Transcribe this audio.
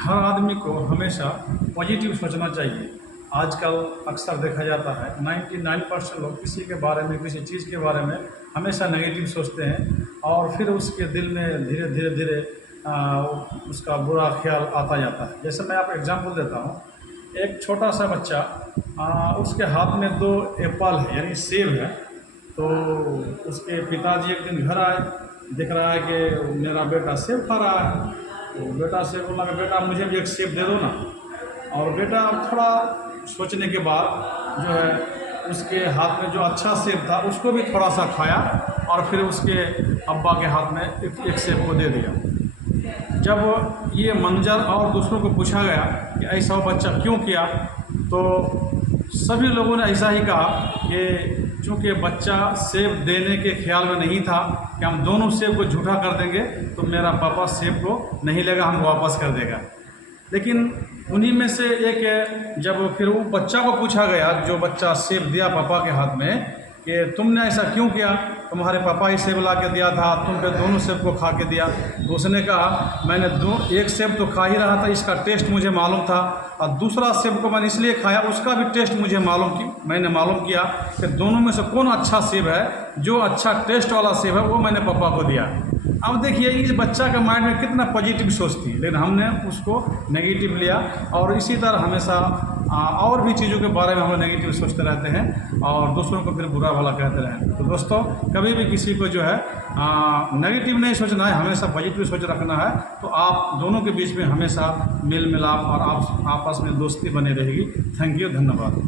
हर आदमी को हमेशा पॉजिटिव सोचना चाहिए। आजकल अक्सर देखा जाता है 99% लोग किसी के बारे में, किसी चीज़ के बारे में हमेशा नेगेटिव सोचते हैं और फिर उसके दिल में धीरे धीरे धीरे उसका बुरा ख्याल आता जाता है। जैसे मैं आपको एग्जांपल देता हूँ, एक छोटा सा बच्चा उसके हाथ में 2 एप्पल है यानी सेब है। तो उसके पिताजी एक दिन घर आए, देख रहा है कि मेरा बेटा सेब खा रहा है। तो बेटा से बोला कि बेटा मुझे भी एक सेब दे दो ना। और बेटा थोड़ा सोचने के बाद जो है उसके हाथ में जो अच्छा सेब था उसको भी थोड़ा सा खाया और फिर उसके अब्बा के हाथ में एक सेब को दे दिया। जब ये मंजर और दूसरों को पूछा गया कि ऐसा वो बच्चा क्यों किया, तो सभी लोगों ने ऐसा ही कहा कि चूँकि बच्चा सेब देने के ख्याल में नहीं था कि हम दोनों सेब को झूठा कर देंगे तो मेरा पापा सेब को नहीं लेगा, हमको वापस कर देगा। लेकिन उन्हीं में से एक है, जब फिर वो बच्चा को पूछा गया, जो बच्चा सेब दिया पापा के हाथ में, कि तुमने ऐसा क्यों किया, तुम्हारे पापा ही सेब ला के दिया था, तुम पे दोनों सेब को खा के दिया। तो उसने कहा मैंने एक सेब तो खा ही रहा था, इसका टेस्ट मुझे मालूम था, और दूसरा सेब को मैंने इसलिए खाया, उसका भी टेस्ट मुझे मैंने मालूम किया कि दोनों में से कौन अच्छा सेब है, जो अच्छा टेस्ट वाला सेब है वो मैंने पापा को दिया। अब देखिए इस बच्चा के माइंड में कितना पॉजिटिव सोच थी, लेकिन हमने उसको नेगेटिव लिया। और इसी तरह हमेशा और भी चीज़ों के बारे में हम नेगेटिव सोचते रहते हैं और दूसरों को फिर बुरा भला कहते रहें। तो दोस्तों कभी भी किसी को जो है नेगेटिव नहीं सोचना है, हमेशा पॉजिटिव सोच रखना है। तो आप दोनों के बीच में हमेशा मेल मिलाप और आपस में दोस्ती बनी रहेगी। थैंक यू, धन्यवाद।